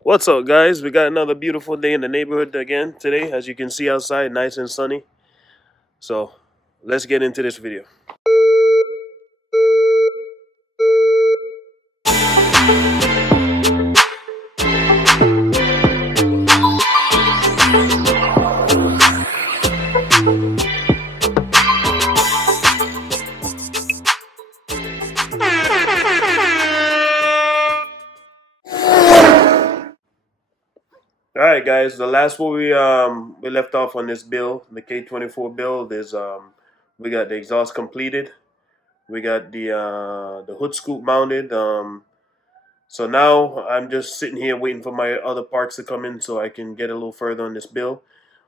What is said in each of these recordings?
What's up, guys? We got another beautiful day in the neighborhood again today. As you can see outside, nice and sunny. So, let's get into this video. All right, guys. The last one we left off on this build, the K24 build, is we got the exhaust completed. We got the hood scoop mounted. So now I'm just sitting here waiting for my other parts to come in so I can get a little further on this build.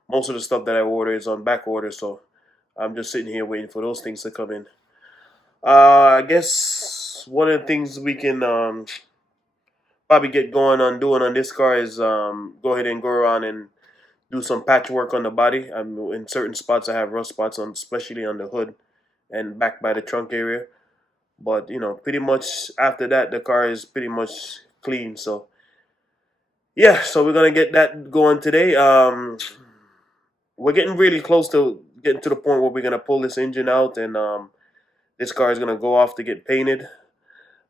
Most of the stuff that I order is on back order, so I'm just sitting here waiting for those things to come in. I guess one of the things we can probably get going on doing on this car is go ahead and go around and do some patchwork on the body. In certain spots I have rust spots on, especially on the hood and back by the trunk area. But pretty much after that, the car is pretty much clean. So yeah, so we're gonna get that going today. We're getting really close to getting to the point where we're gonna pull this engine out and this car is gonna go off to get painted.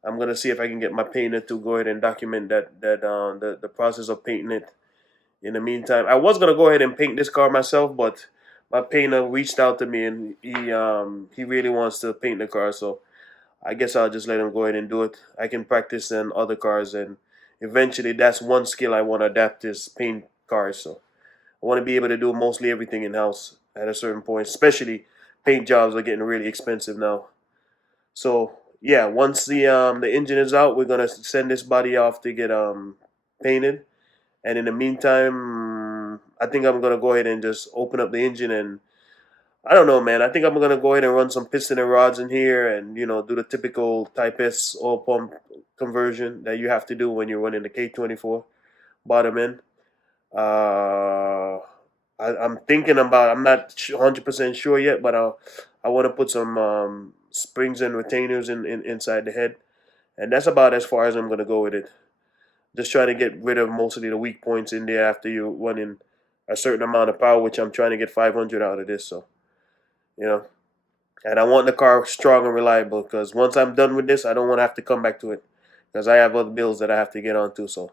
I'm gonna see if I can get my painter to go ahead and document the process of painting it. In the meantime, I was gonna go ahead and paint this car myself, but my painter reached out to me and he really wants to paint the car, so I guess I'll just let him go ahead and do it. I can practice in other cars, and eventually that's one skill I want to adapt is paint cars. So I want to be able to do mostly everything in house at a certain point, especially paint jobs are getting really expensive now. So yeah, once the engine is out, we're gonna send this body off to get painted. And in the meantime, I think I'm gonna go ahead and just open up the engine and I don't know, man. I think I'm gonna go ahead and run some piston and rods in here, and do the typical Type S oil pump conversion that you have to do when you're running the K24 bottom end. Uh, I'm thinking about. I'm not 100% sure yet, but I want to put some springs and retainers inside the head, and that's about as far as I'm gonna go with it. Just trying to get rid of mostly the weak points in there after you're running a certain amount of power, which I'm trying to get 500 out of this. So you know, and I want the car strong and reliable because once I'm done with this, I don't want to have to come back to it because I have other bills that I have to get onto. So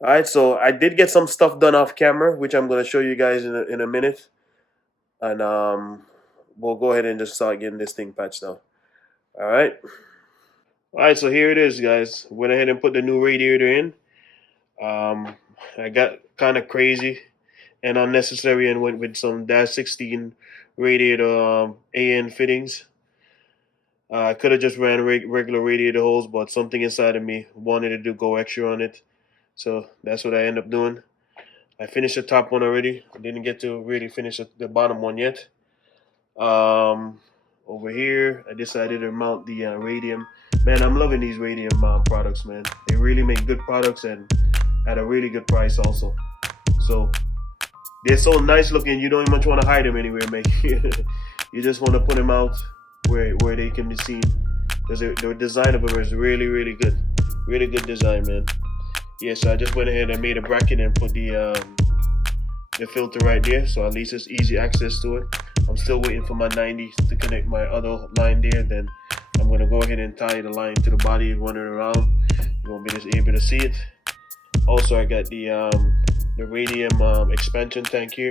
all right, so I did get some stuff done off camera, which I'm going to show you guys in a minute, and we'll go ahead and just start getting this thing patched now. All right. All right, so here it is, guys. Went ahead and put the new radiator in. I got kind of crazy and unnecessary and went with some -16 radiator AN fittings. I could have just ran regular radiator hose, but something inside of me wanted to go extra on it. So that's what I end up doing. I finished the top one already. I didn't get to really finish the bottom one yet. Over here, I decided to mount the radium. Man, I'm loving these radium products, man. They really make good products and at a really good price also. So they're so nice looking, you don't even much want to hide them anywhere, man. You just want to put them out where they can be seen. Because the design of them is really, really good. Really good design, man. Yeah, so I just went ahead and made a bracket and put the filter right there. So at least it's easy access to it. I'm still waiting for my 90 to connect my other line there. Then I'm going to go ahead and tie the line to the body and run it around. You won't be able to see it. Also, I got the radium expansion tank here.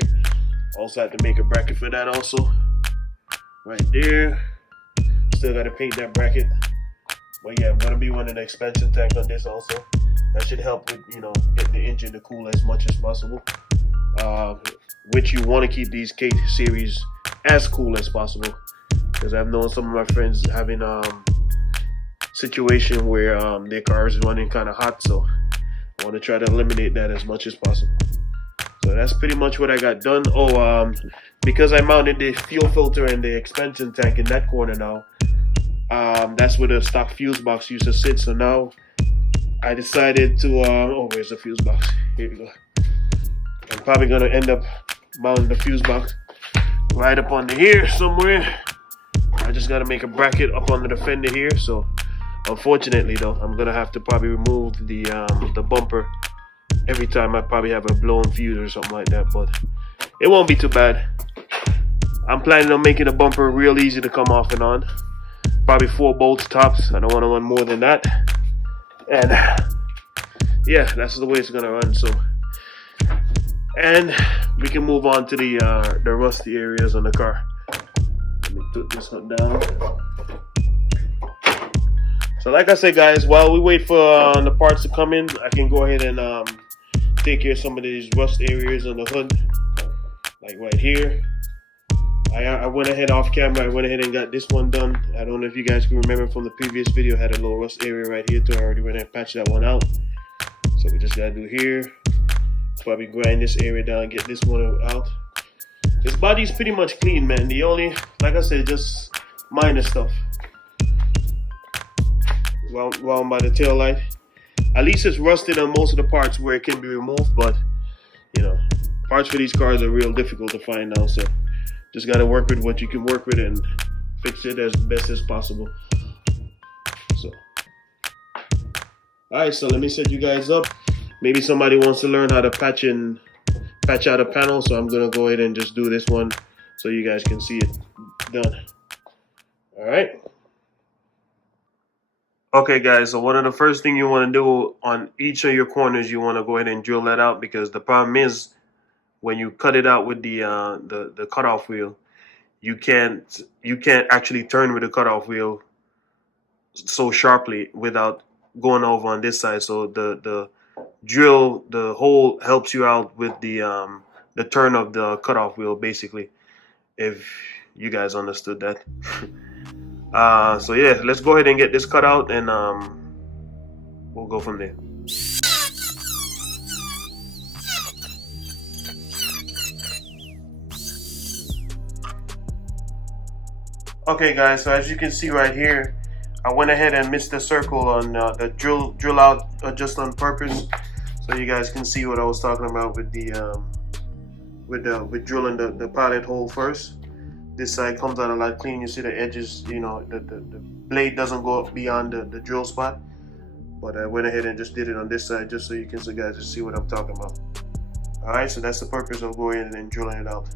Also had to make a bracket for that also. Right there. Still got to paint that bracket. But yeah, I'm going to be running the expansion tank on this also. That should help with, getting the engine to cool as much as possible. Which you want to keep these K series as cool as possible. Because I've known some of my friends having situation where their car is running kind of hot. So I want to try to eliminate that as much as possible. So that's pretty much what I got done. Oh, because I mounted the fuel filter and the expansion tank in that corner now, that's where the stock fuse box used to sit. So now I decided to, where's the fuse box? Here we go. I'm probably going to end up mounting the fuse box right up under here somewhere. I just got to make a bracket up under the fender here. So Unfortunately though, I'm gonna have to probably remove the bumper every time I probably have a blown fuse or something like that, but it won't be too bad. I'm planning on making the bumper real easy to come off and on. Probably 4 bolts tops. I don't want to run more than that. And yeah, that's the way it's gonna run. So, and we can move on to the rusty areas on the car. Let me put this one down. So like I said, guys, while we wait for the parts to come in, I can go ahead and take care of some of these rust areas on the hood, like right here. I went ahead off camera. I went ahead and got this one done. I don't know if you guys can remember from the previous video. I had a little rust area right here too. I already went ahead and patched that one out. So we just gotta do here. Probably grind this area down, get this one out. This body's pretty much clean, man. The only, like I said, just minor stuff. Wound by the tail light. At least it's rusted on most of the parts where it can be removed, but you know, parts for these cars are real difficult to find now, so just gotta work with what you can work with and fix it as best as possible. So, alright, so let me set you guys up. Maybe somebody wants to learn how to patch out a panel, so I'm gonna go ahead and just do this one so you guys can see it done. Alright. Okay guys, so one of the first thing you want to do on each of your corners, you want to go ahead and drill that out, because the problem is when you cut it out with the cutoff wheel, you can't actually turn with the cutoff wheel so sharply without going over on this side. So the drill, the hole helps you out with the turn of the cutoff wheel, basically, if you guys understood that. So yeah, let's go ahead and get this cut out, and we'll go from there. Okay guys, so as you can see right here, I went ahead and missed the circle on the drill out just on purpose, so you guys can see what I was talking about with the with drilling the pilot hole first. This side comes out a lot clean. You see the edges, you know, the blade doesn't go up beyond the drill spot. But I went ahead and just did it on this side just so you guys can see what I'm talking about. Alright, so that's the purpose of going in and drilling it out.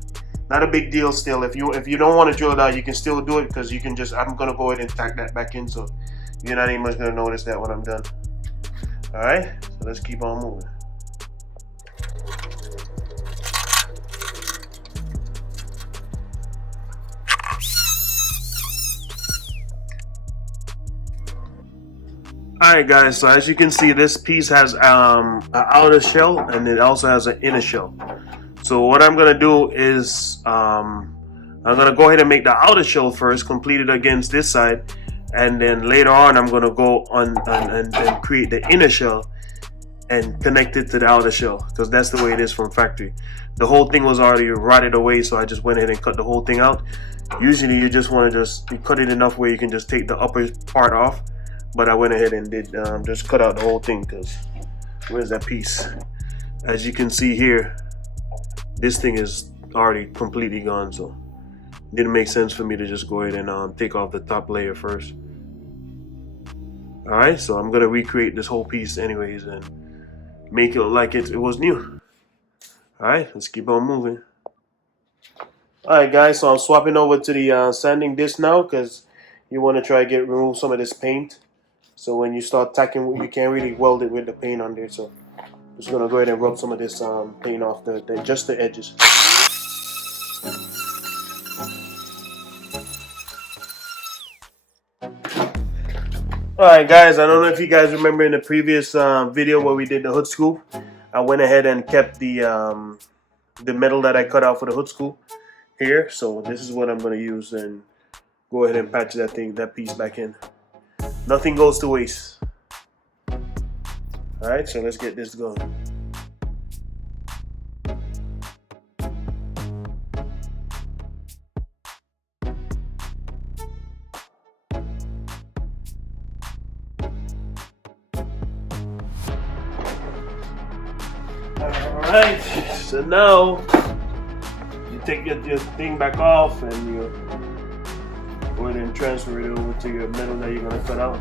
Not a big deal still. If you don't want to drill it out, you can still do it, because you can just, I'm gonna go ahead and tack that back in, so you're not even much gonna notice that when I'm done. Alright, so let's keep on moving. Alright guys, so as you can see, this piece has an outer shell, and it also has an inner shell. So what I'm going to do is I'm going to go ahead and make the outer shell first, complete it against this side, and then later on I'm going to go on and create the inner shell and connect it to the outer shell, because that's the way it is from factory. The whole thing was already rotted away, so I just went ahead and cut the whole thing out. Usually you just want to cut it enough where you can just take the upper part off. But I went ahead and did just cut out the whole thing, because where's that piece? As you can see here, this thing is already completely gone, so it didn't make sense for me to just go ahead and take off the top layer first. Alright, so I'm gonna recreate this whole piece anyways and make it look like it was new. Alright, let's keep on moving. Alright guys, so I'm swapping over to the sanding disc now, because you want to try to remove some of this paint. So when you start tacking, you can't really weld it with the paint on there. So I'm just gonna go ahead and rub some of this paint off just the edges. Alright guys, I don't know if you guys remember in the previous video where we did the hood scoop, I went ahead and kept the metal that I cut out for the hood scoop here. So this is what I'm gonna use, and go ahead and patch that piece back in. Nothing goes to waste. Alright, so let's get this going. Alright, so now you take your thing back off, and you go go ahead and transfer it over to your metal that you're gonna cut out.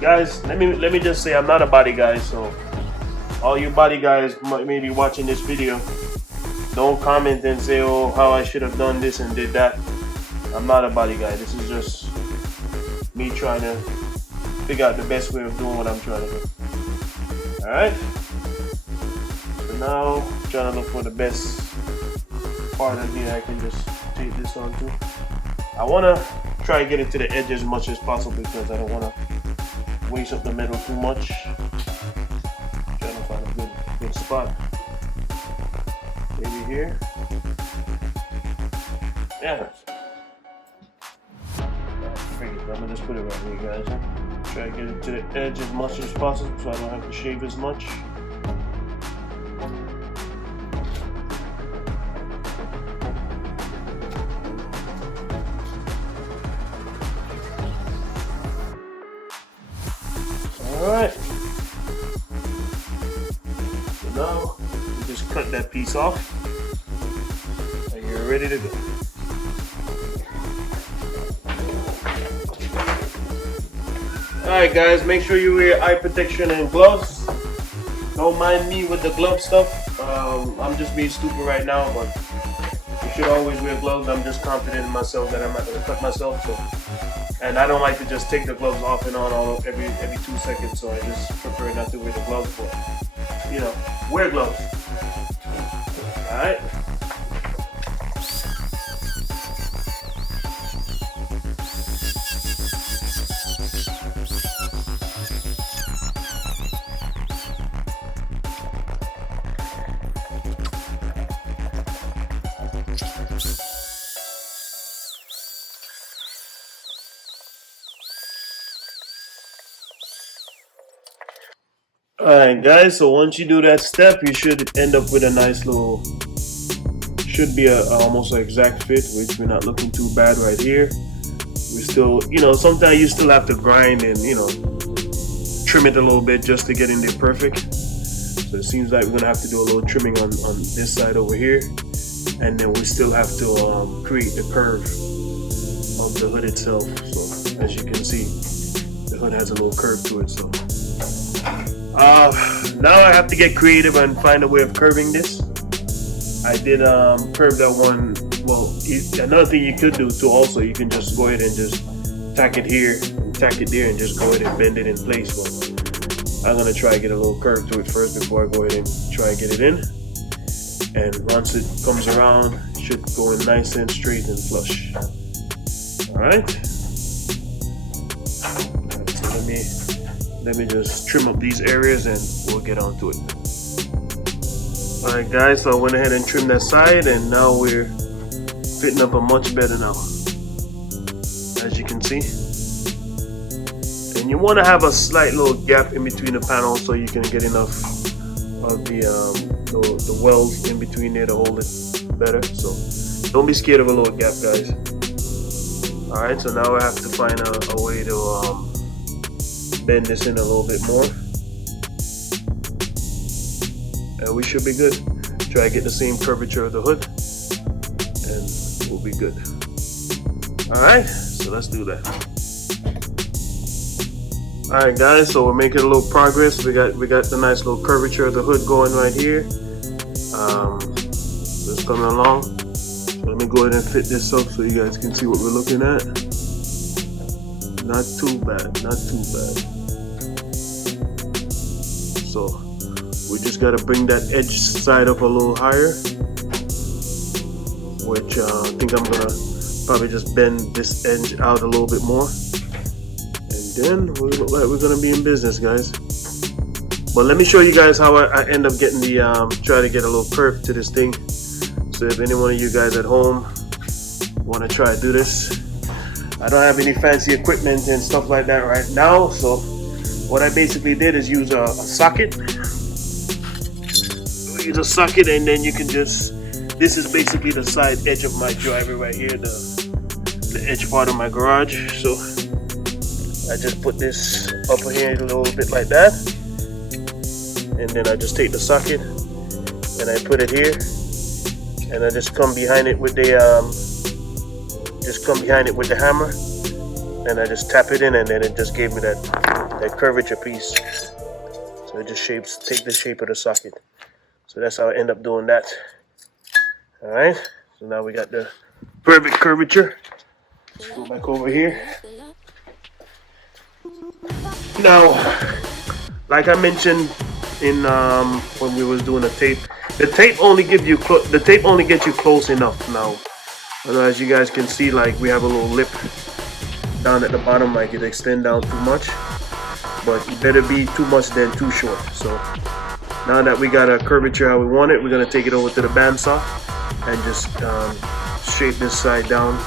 Guys, let me just say, I'm not a body guy, so all you body guys may be watching this video, don't comment and say, oh, how I should have done this and did that. I'm not a body guy. This is just me trying to figure out the best way of doing what I'm trying to do. Alright? So now, I'm trying to look for the best part of here I can just take this onto. I want to try to get it to the edge as much as possible because I don't want to waste up the metal too much. Trying to find a good spot. Maybe here. Yeah. I'm gonna just put it right here, guys. Try to get it to the edge as much as possible so I don't have to shave as much. Alright. So now you just cut that piece off and you're ready to go. Alright guys, make sure you wear eye protection and gloves. Don't mind me with the glove stuff. I'm just being stupid right now, but you should always wear gloves. I'm just confident in myself that I'm not going to cut myself. So, and I don't like to just take the gloves off and on every 2 seconds, so I just prefer not to wear the gloves, but you know, wear gloves. Alright. Alright guys, so once you do that step, you should end up with a nice little, should be a almost an exact fit, which we're not looking too bad right here. We still, you know, sometimes you still have to grind and, you know, trim it a little bit just to get in there perfect. So it seems like we're gonna have to do a little trimming on this side over here, and then we still have to create the curve of the hood itself. So as you can see, the hood has a little curve to it. So now I have to get creative and find a way of curving this. I did curve that one. Well, another thing you could do too also, you can just go ahead and just tack it here and tack it there and just go ahead and bend it in place. But I'm gonna try to get a little curve to it first before I go ahead and try and get it in. And once it comes around, it should go in nice and straight and flush. Alright. So let me just trim up these areas and we'll get on to it. Alright guys, so I went ahead and trimmed that side, and now we're fitting up a much better now, as you can see. And you want to have a slight little gap in between the panels so you can get enough of the welds in between there to hold it better. So don't be scared of a little gap, guys. Alright, so now I have to find a way to bend this in a little bit more, and we should be good. Try to get the same curvature of the hood and we'll be good. Alright, so let's do that. Alright guys, so we're making a little progress. We got the nice little curvature of the hood going right here. So it's coming along. So let me go ahead and fit this up so you guys can see what we're looking at. Not too bad, not too bad. So we just got to bring that edge side up a little higher, which I think I'm gonna probably just bend this edge out a little bit more, and then we look like we're gonna be in business, guys. But let me show you guys how I end up getting the try to get a little curve to this thing. So if any one of you guys at home want to try to do this, I don't have any fancy equipment and stuff like that right now, so what I basically did is use a socket. Use a socket, and then you can just, this is basically the side edge of my driveway right here, the edge part of my garage. So I just put this up here a little bit like that, and then I just take the socket and I put it here, and I just come behind it with the just come behind it with the hammer, and I just tap it in, and then it just gave me that curvature piece. So it just take the shape of the socket. So that's how I end up doing that. All right. So now we got the perfect curvature. Let's go back over here. Now, like I mentioned in when we was doing the tape only gets you close enough. Now, and as you guys can see, like we have a little lip down at the bottom, like it extend down too much, but it better be too much than too short. So now that we got a curvature how we want it, we're gonna take it over to the bandsaw and just shape this side down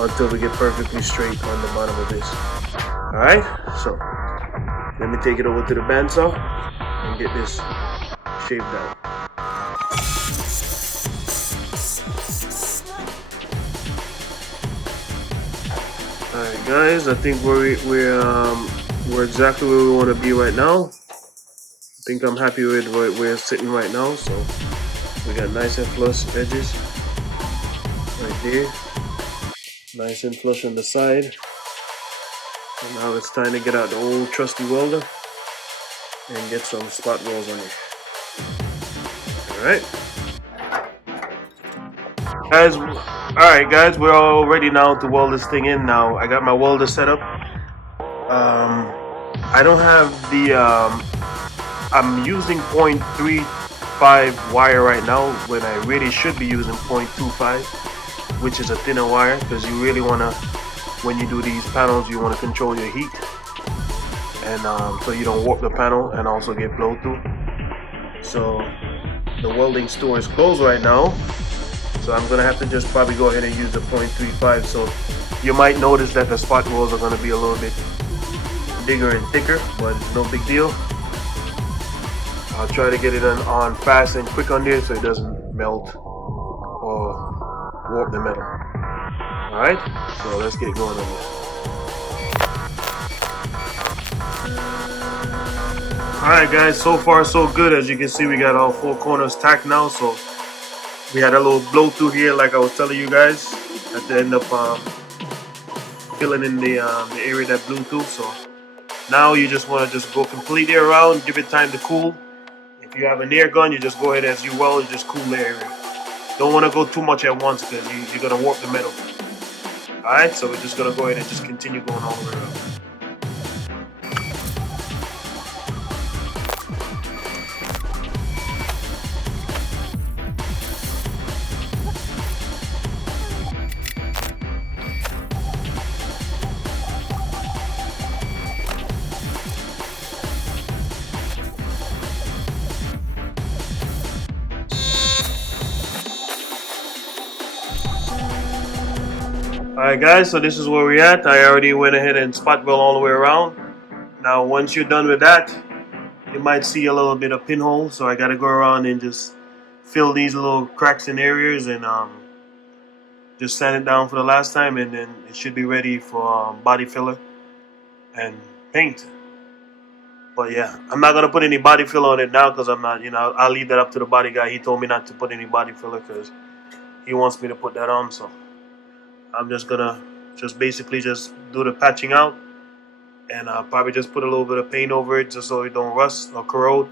until we get perfectly straight on the bottom of this. All right, so let me take it over to the bandsaw and get this shaped down. All right, guys, I think we're exactly where we want to be right now. I think I'm happy with where we're sitting right now. So we got nice and flush edges right there, nice and flush on the side. And now it's time to get out the old trusty welder and get some spot welds on it. Alright guys, we're all ready now to weld this thing in. Now I got my welder set up. I don't have the I'm using 0.35 wire right now when I really should be using 0.25, which is a thinner wire, because you really want to, when you do these panels, you want to control your heat, and so you don't warp the panel and also get blow through. So the welding store is closed right now, so I'm gonna have to just probably go ahead and use the 0.35. So you might notice that the spot welds are gonna be a little bit bigger and thicker, but it's no big deal. I'll try to get it on fast and quick on there so it doesn't melt or warp the metal. Alright, so let's get going on this. Alright guys, so far so good. As you can see, we got all four corners tacked now. So we had a little blow through here, like I was telling you guys, at the end of filling in the area that blew through. So now you just want to just go completely around, give it time to cool. If you have an air gun, you just go ahead as you weld, just cool the area. Don't want to go too much at once because you're going to warp the metal. Alright, so we're just going to go ahead and just continue going all the way around. Alright guys, so this is where we're at. I already went ahead and spot weld all the way around. Now once you're done with that, you might see a little bit of pinhole, so I gotta go around and just fill these little cracks in areas and just sand it down for the last time, and then it should be ready for body filler and paint. But yeah, I'm not gonna put any body filler on it now because I'm not, I'll leave that up to the body guy. He told me not to put any body filler because he wants me to put that on, so I'm just gonna basically just do the patching out, and I'll probably just put a little bit of paint over it just so it don't rust or corrode,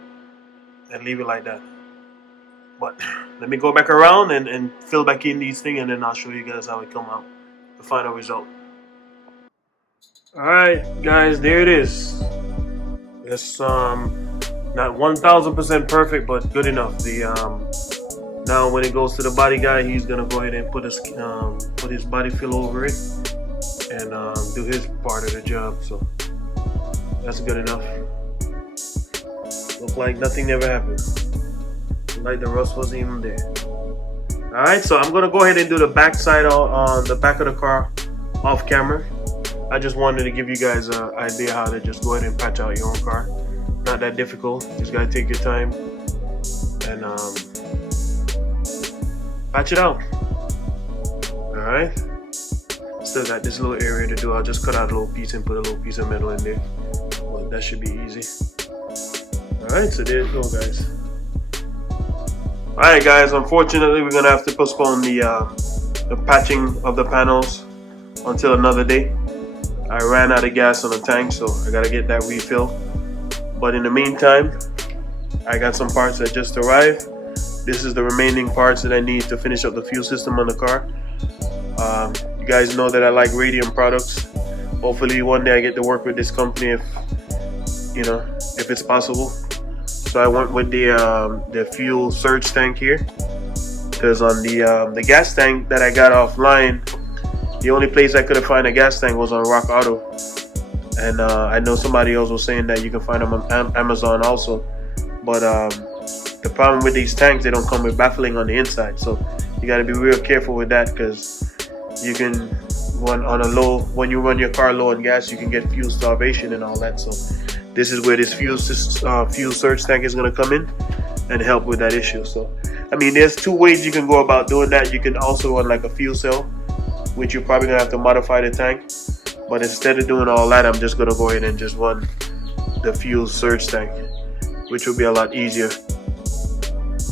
and leave it like that. But let me go back around and fill back in these things, and then I'll show you guys how it come out, the final result. Alright guys, there it is. It's not 1000% perfect, but good enough. Now when it goes to the body guy, he's gonna go ahead and put his body fill over it and do his part of the job. So that's good enough. Look like nothing ever happened. Like the rust wasn't even there. Alright, so I'm gonna go ahead and do the back side on the back of the car off camera. I just wanted to give you guys an idea how to just go ahead and patch out your own car. Not that difficult. Just gotta take your time and patch it out. Alright. Still got this little area to do. I'll just cut out a little piece and put a little piece of metal in there. But that should be easy. Alright, so there you go guys. Alright guys, unfortunately we're gonna have to postpone the patching of the panels until another day. I ran out of gas on the tank, so I gotta get that refilled. But in the meantime, I got some parts that just arrived. This is the remaining parts that I need to finish up the fuel system on the car. You guys know that I like radium products. Hopefully one day I get to work with this company if it's possible. So I went with the fuel surge tank here, because on the gas tank that I got offline, the only place I could have found a gas tank was on Rock Auto, and I know somebody else was saying that you can find them on Amazon also. But the problem with these tanks, they don't come with baffling on the inside, so you got to be real careful with that, because you can run on a low, when you run your car low on gas, you can get fuel starvation and all that. So this is where this fuel surge tank is going to come in and help with that issue. So I mean, there's two ways you can go about doing that. You can also run like a fuel cell, which you're probably gonna have to modify the tank. But instead of doing all that, I'm just gonna go ahead and just run the fuel surge tank, which will be a lot easier.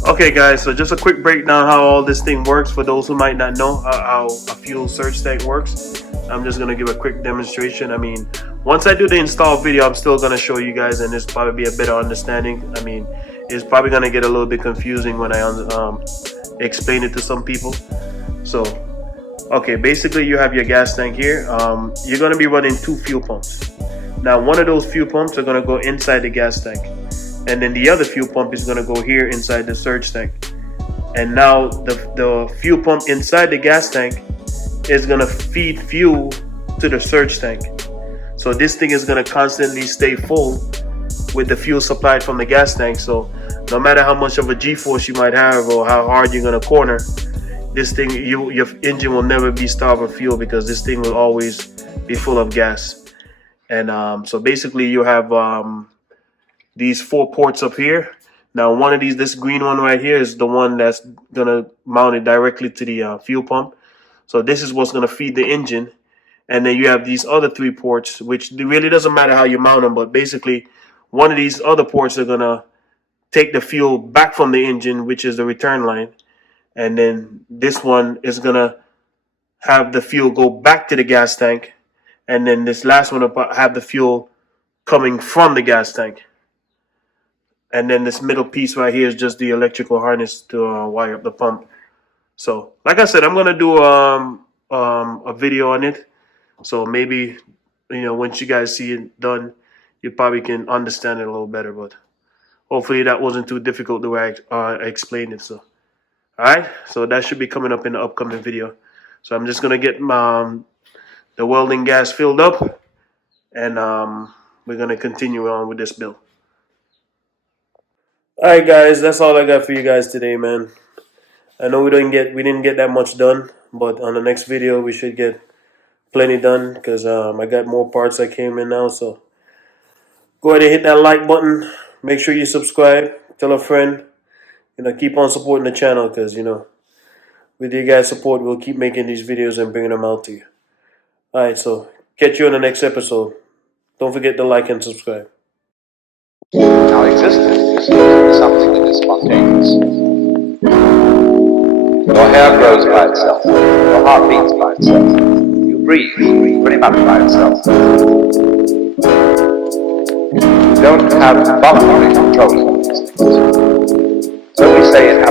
Okay guys, so just a quick breakdown how all this thing works for those who might not know how a fuel surge tank works. I'm just gonna give a quick demonstration. I mean, once I do the install video, I'm still gonna show you guys, and there's probably be a better understanding. I mean, it's probably gonna get a little bit confusing when I explain it to some people. So okay, basically you have your gas tank here. You're gonna be running two fuel pumps. Now one of those fuel pumps are gonna go inside the gas tank, and then the other fuel pump is gonna go here inside the surge tank. And now the fuel pump inside the gas tank is gonna feed fuel to the surge tank. So this thing is gonna constantly stay full with the fuel supplied from the gas tank. So no matter how much of a G-force you might have or how hard you're gonna corner, this thing, your engine will never be starved of fuel, because this thing will always be full of gas. And so basically you have these 4 ports up here. Now one of these, this green one right here, is the one that's gonna mount it directly to the fuel pump. So this is what's gonna feed the engine. And then you have these other 3 ports, which really doesn't matter how you mount them, but basically one of these other ports are gonna take the fuel back from the engine, which is the return line. And then this one is gonna have the fuel go back to the gas tank. And then this last one will have the fuel coming from the gas tank. And then this middle piece right here is just the electrical harness to wire up the pump. So like I said, I'm gonna do a video on it. So maybe, once you guys see it done, you probably can understand it a little better. But hopefully that wasn't too difficult the way I explained it. So alright, so that should be coming up in the upcoming video. So I'm just gonna get the welding gas filled up, and we're gonna continue on with this build. Alright guys, that's all I got for you guys today, man. I know we didn't get that much done, but on the next video we should get plenty done, because I got more parts that came in now. So go ahead and hit that like button. Make sure you subscribe. Tell a friend. Keep on supporting the channel, because with your guys' support, we'll keep making these videos and bringing them out to you. Alright, so catch you in the next episode. Don't forget to like and subscribe. Our existence is something that is spontaneous. Your hair grows by itself. Your heart beats by itself. You breathe pretty much by itself. You don't have voluntary control of these things. So we say it